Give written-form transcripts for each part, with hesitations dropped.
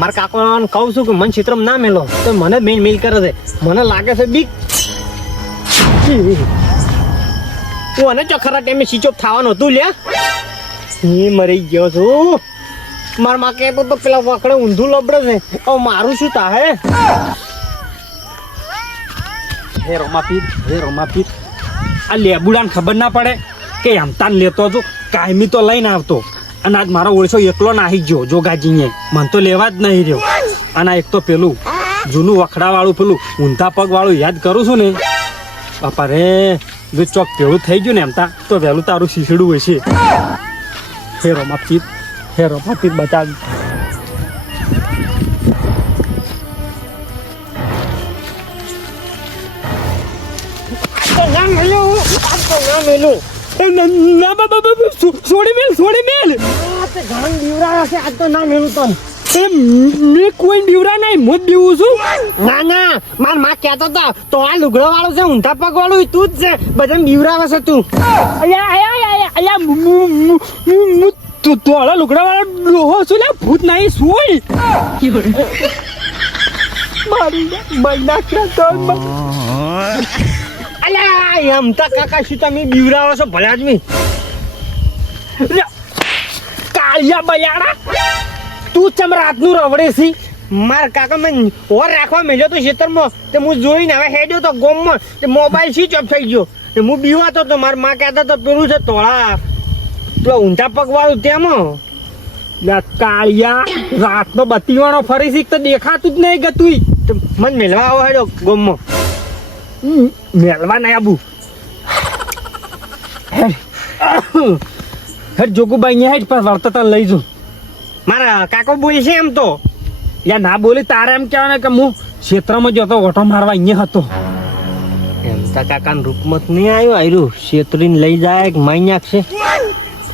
મારા કાકાને કહું છું કે મને ચિત્રમ ના મેલો તો મને મેલ મેલ કરે છે. મને લાગે છે બીક હું અને ચખરા ટાઈમે સ્વિચ ઓફ થવાનું હતું લ્યા. એ મરી ગયો છું. મારા માં કે તો પેલા વકડે ઊંધું લબડે છે. હવે મારું શું થાય? હે રોમાપીત આ લેબુડાને ખબર ના પડે કે હમતાન લેતો હતો કાયમી તો લઈને આવતો અને આજ મારો ઓળશો એકલો નાહી ગયો જોગાજીને મને તો લેવા જ નહીં રહ્યો. અને એક તો પેલું જૂનું વખડા વાળું પેલું ઊંધા પગ વાળું યાદ કરું છું ને બાપા રે જો ચોક પેલું થઈ ગયું ને એમતા તો વહેલું તારું શીશડું હોય છે. હે રોમાપીત બચાવ. છોડી મેલ ઘણા બીવરા છે. આજ તો ના મેલું તો મેં કોઈ બીવરા નહીં હું જ બીવું છું. ના માર માં કહેતો હતો તો આ લુગડો વાળો છે ઊંધા પગ વાળું તું જ છે બધા બીવરાવે છે તું. તોળા લુગડા વાળો ડોહો છું લે ભૂત નહીં સોય મારી મહિના ક્યાં અલ્યા એમ તો કાકા શું તમે બીવરાવો છો ભલે આદમી કાળિયા બયાડા તું ચમ રાતનું રવડે છી. મારા કાકા મેં ઓર રાખવા મેલ્યો તો ખેતરમાં તે હું જોઈને હવે હેડ્યો તો ગોમમાં તે મોબાઈલ સ્વિચ ઓફ થઈ ગયો. હું બીવાતો તો મારા માં કહેતા તો પેલું છે તોળા પેલા ઊંચા પગ વાળું તેમાં કાળિયા રાતનો બત્તીવાળો ફરી શીખ તો દેખાતું જ નહીં ગતું મને મેળવા આવો હેડો ગોમમાં. મેળવા નહીં આબુ હેડ જોગુભાઈ ને હેડ પર વર્તતા લઈ જઉં. મારા કાકો બોલે છે એમ તો યા ના બોલી તારે એમ કહેવાય કે હું ક્ષેત્રમાં જતો ઓટો મારવા અહીંયા હતો. એમ તો કાકાનું રૂપમત નહીં આવ્યો આયરું છેતરીને લઈ જાય કે માઈ નાખશે.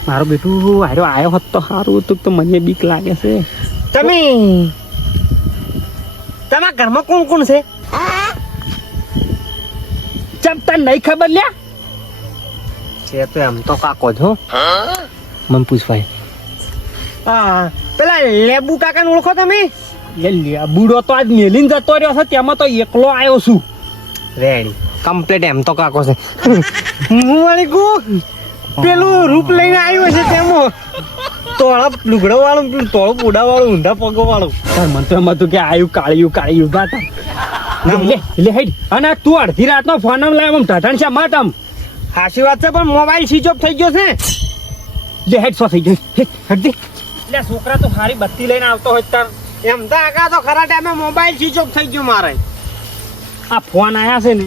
મારું બેટું આવ્યો હોત તો સારું હતું તો મને બીક લાગે છે. તમારા ઘરમાં કોણ કોણ છે? ચમ તને નહીં ખબર લ્યા છે તો એમ તો કાકો જ હો મને પૂછવાય. હા પેલા લેબુ કાકાને ઓળખો તમે? એ લેબુડો તો આજ મેલીને જતો રહ્યો છે તેમાં તો એકલો આવ્યો છું. રેડી કમ્પ્લીટ એમ તો કાકો છે. પેલું રૂપ લઈને આવ્યો છે તેમાં તોળા લુગડો વાળું પેલું તોળું પૂડા વાળું ઊંધા પગો વાળું. મને તો એમ હતું કે આયુ કાળિયું બાતા અને તું અડધી રાતનો ફોન લાવ ઢાઢણ છે માટમ હાસી વાત છે પણ મોબાઈલ સ્વિચ ઓફ થઈ ગયો છે. લે હેડ સો થઈ ગયો હેડ લે છોકરા તો સારી બત્તી લઈને આવતો હોય તાર એમ તો આગા તો ખરા ટાઈમે મોબાઈલ સ્વિચ ઓફ થઈ ગયો મારે. આ ફોન આયા છે ને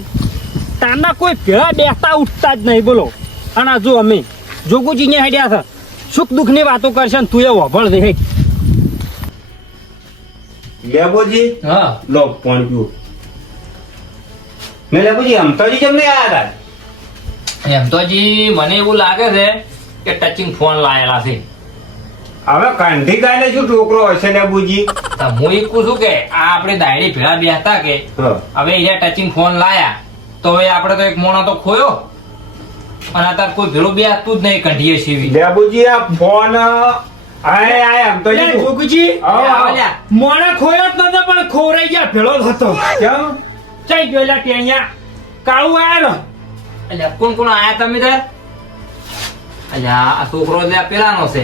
તારના કોઈ ભેળા બેસતા ઉઠતા જ નહીં બોલો. અને જો અમે જોગુજીને હેડ્યા છે સુખ દુઃખ ની વાતો કરશે ને તું એ વભળ દે હેડ. લેબોજી હા લો ફોન પીવું. મેં લેબોજી અમતાજી કેમ નહીં આવ્યા હતા? એમ તો જી મને એવું લાગે છે કે ટચિંગ ફોન લાયેલા છે. હવે કાંઠી ગાયને શું છોકરો હશે લેબુજી? તો હું એક કહું છું કે આ આપણે દાયડી ભેળા બે હતા કે હવે અહીંયા ટચિંગ ફોન લાયા તો હવે આપણે તો એક મોણો તો ખોયો અને અત્યારે કોઈ ભેળું બે હતું જ નહીં કંઠીએ સીવી. લેબુજી આ ફોન આય અમતાજી જોગુજી આવ્યા મોણે ખોયો જ નતો પણ ખોરાઈ ગયા ભેળો જ હતો. કેમ ચઈ ગયેલા કે અહીંયા કાળું આયા એટલે કોણ કોણ આયા તમે તાર? અલ્યા આ છોકરો એટલે પેલાનો છે.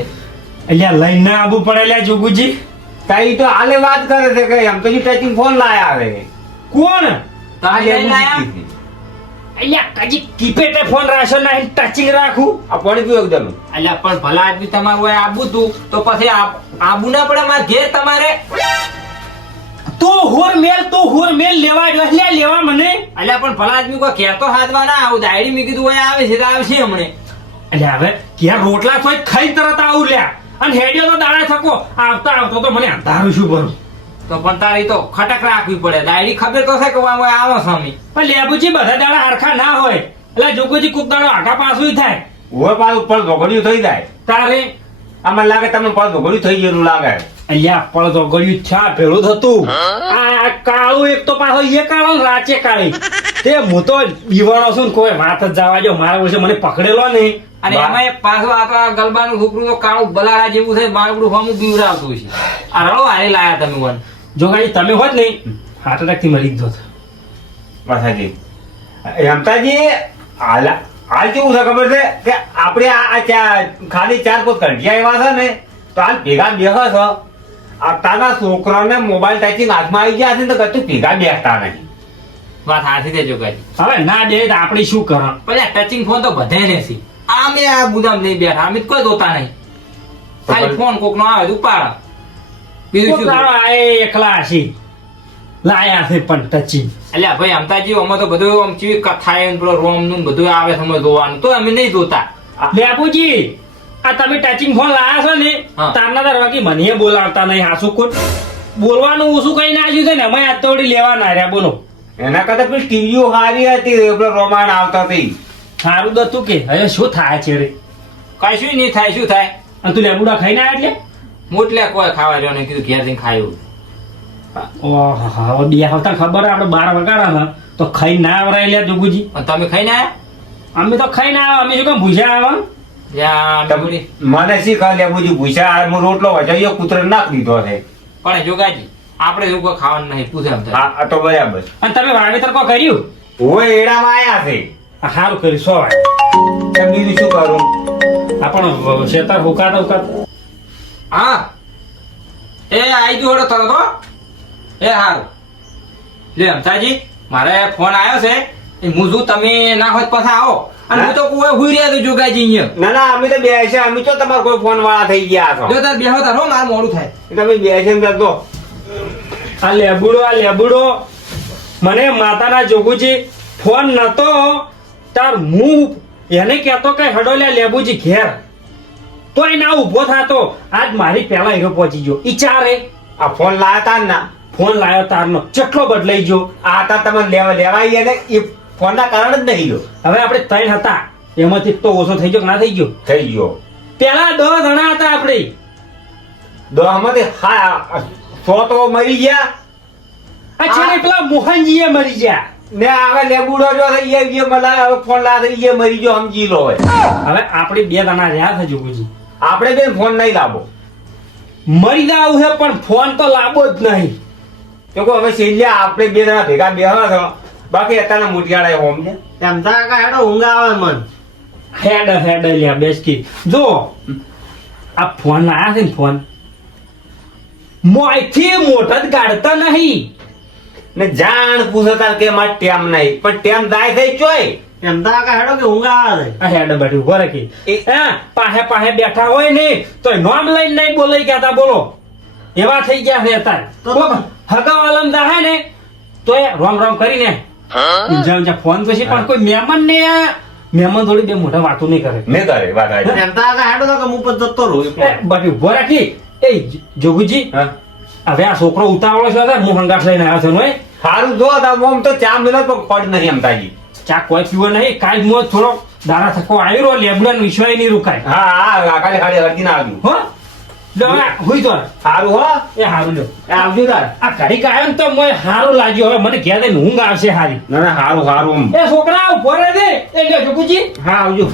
અહીંયા લઈને ના આવવું પડે લ્યા જોગુજી. તાઈ તો આલે વાત કરે છે કે અમતાજી ટચિંગ ફોન લાયા આવે. કોણ તારે લઈને આયા? અહીંયા કજી કીપેટે ફોન રાખશો ના ટચિંગ રાખું આ પાણી પીવો એકદમ. અલ્યા પણ ભલા આદમી તમારું હોય આબુ તું તો પછી આબુ ના પડે મારા ઘેર તમારે. તો હોર મેલ લેવા જો લે લેવા મને. અલ્યા પણ ભલા આદમી કોઈ કહેતો હાથમાં ના આવું દાયડી મેં કીધું હોય આવે છે તો આવશે હમણે. એટલે હવે ક્યાં રોટલા થોય ખાઈ તરત આવું લ્યા અને હેડ્યો તો દાડા થકો આવતો તો મને અંધારું શું ભરું. તો પણ તારી તો ખટક રાખવી પડે દાયડી ખબર તો છે કે આવો સ્વામી. પણ લેબુજી બધા દાડા હરખા ના હોય એટલે જોગુજી કોક દાડો આગા પાછું થાય. હવે પાછું પર ઝઘડ્યું થઈ જાય તારે આમાં લાગે તમને પર ઝઘડ્યું થઈ ગયેલું લાગે. અલ્યા પણ તો ગળ્યું છા ભેળું થતું આ કાળું એક તો પાછો એ કાળો ને રાચે કાળી તે હું તો દીવાનો છું ને કોઈ વાત જ જવા જો મારા વર્ષે મને પકડેલો ને અને એમાં પાછું આપણા ગલબાનું છોકરું તો કાળું બલાડા જેવું છે બાળકડું હમું બીવરાવતું છે આ રળો હારી લાયા તમે વન જો ગાડી તમે હોત ને હાર્ટ એટેક થી મરી ગયો પાછાજી હેમતાજી હાલ કેવું છે ખબર છે કે આપણે ખાલી 4-5 ઘંટિયા એવા છે ને તો હાલ ભેગા બેહો છો આ તારા છોકરાને મોબાઈલ ટચિંગ હાથમાં આવી ગયા છે ને તો કશું ભેગા બેસતા નહીં વાત હાથી દેજો ગાડી હવે ના દે તો આપણે શું કરો પછી આ ટચિંગ ફોન તો બધે રહેશે આમે આ ગુદામ નહીં બેઠા અમે કોઈ જોતા નહીં ખાલી ફોન કોક નો આવે તો ઉપાડ બીજું શું આ એકલા હશે લાયા છે પણ ટચી અલ્યા ભાઈ અમતાજી અમે તો બધું આમ ચીવી કથા ને પેલો રોમ નું બધું આવે છે અમે જોવાનું તો અમે નહીં જોતા લેપુજી આ તમે ટચિંગ ફોન લાયા છો ને હા. તારના દરવાકી મને બોલાવતા નહીં હાસુ કોણ બોલવાનું ઓછું કઈ નાખ્યું છે ને અમે આ તોડી લેવા ના રહ્યા બોલો એના કરતા પેલી ટીવીઓ સારી હતી પેલો રોમાન આવતા હતી સારું તો તું કે હવે શું થાય છે રે કશું નહીં થાય શું થાય અને તું લેબુડા ખાઈને આવ્યા એટલે મોટલે કોઈ ખાવા રહ્યો ને કીધું ઘેર જઈને ખાયું ઓહો બે આવતા ખબર આપણે 12 વગાડા તો ખાઈ ના આવરાય લ્યા જોગુજી અને તમે ખાઈને આયા અમે તો ખાઈ ના આવ્યા અમે શું કામ ભૂસ્યા આવ્યા જ્યાં ડબુડી મને શી ખબર બધું પૂછ્યા હું રોટલો વજાયો કૂતરો નાખ દીધો છે પણ જોગાજી આપણે એવું કોઈ ખાવાનું નહીં પૂછે એમ થાય આ તો બરાબર અને તમે વાવેતર કો કર્યું ઓય એડામાં આયા છે આ સારું કર્યું 100 વાગે એમ બીજું શું કરું આ પણ શેતર હુકાતા હા એ આઈ ગયો હડો તરત હો એ હારું લે અમતાજી મારે ફોન આવ્યો છે એ હું શું તમે ના હોય તો પાછા આવો અને હું તો કોઈ હુઈ રહ્યા તો જોગાજી અહીંયા ના ના અમે તો બેસે અમે તો તમારા કોઈ ફોન વાળા થઈ ગયા છો જો તાર બેહો તાર હો મારે મોડું થાય તમે બેસે ને દો આ લેબુડો મને માતાના જોગુજી ફોન નતો તાર હું એને કહેતો કે હડો લે લેબુજી ઘેર તો એ ના ઊભો થાતો આજ મારી પહેલા હીરો પહોંચી ગયો ઈ ચારે આ ફોન લાયા તા ના ફોન લાયો તારનો કેટલો બદલાઈ ગયો આ તા તમે લેવાઈ ને એ ફોન ના કારણ જ નહીં ગયો હવે આપણે 3 હતા એમાંથી તો ઓછો થઈ ગયો કે ના થઈ ગયો થઈ ગયો પેલા 10 જણા હતા આપણે દોમાંથી હા 100 તો મરી ગયા આ છેલ્લે પેલા મોહનજીએ મરી ગયા ને હવે લેબુડો જો થઈ એ મને હવે ફોન લાયા એ મરી ગયો સમજી લો હવે હવે આપણે 2 જણા રહ્યા છે જોગુજી આપણે બેન ફોન નહીં લાવો મરી જાવ છે પણ ફોન તો લાવો જ નહીં તો કહો હવે છેલ્લે આપણે 2 જણા ભેગા બેહવા છો બાકી અત્યારના મોટિયાળા હોમ છે એમ તા કા હેડો ઊંઘ આવે મન હેડ લ્યા બેસકી જો આ ફોન લાયા છે ને ફોન મોયથી મોઢ જ કાઢતા નહીં ને જાણ પૂછો તાર કે મારે ટેમ નહીં પણ ટેમ દાય થઈ ચોય એમ તા કા હેડો કે ઊંઘ આવે આ હેડ બેઠી ઉભો રાખી હા પાહે બેઠા હોય ને તો નોમ લઈને નહીં બોલાઈ ગયા બોલો એવા થઈ ગયા છે અત્યારે તો હગાવાલમ જાહે ને તો એ રોમ કરીને ઊંઝા ફોન પછી પણ કોઈ મહેમાન થોડી બે મોઢા વાતો નહીં કરે મેં કરે વાત આવી એમ તા કા હેડો તો કે હું પદ જતો રહું બાકી ઉભો રાખી એ જોગુજી હા હવે આ છોકરો ઉતાવળો છે હું હંગાસ લઈને આવ્યો છું ને સારું જો આમ તો ચા મિલો તો પડ નહીં અમતાજી ચા કોઈ પીવો નહીં કાલ મો થોડો દાડા થકો આવ્યો રહ્યો લેબડન વિશ્વાય નહીં રૂકાય હા હા કાલે ખાલી હરજી ના આવ્યું હો લો હુઈ તો સારું હો એ હારું લો આવજો તાર આ ઘડી આવ્યો ને તો મને હારું લાગ્યો હવે મને ઘેર ઊંઘ આવશે હારી ના ના સારું એ છોકરા ઉભો રહે દે એ લ્યો જોગુજી હા આવજો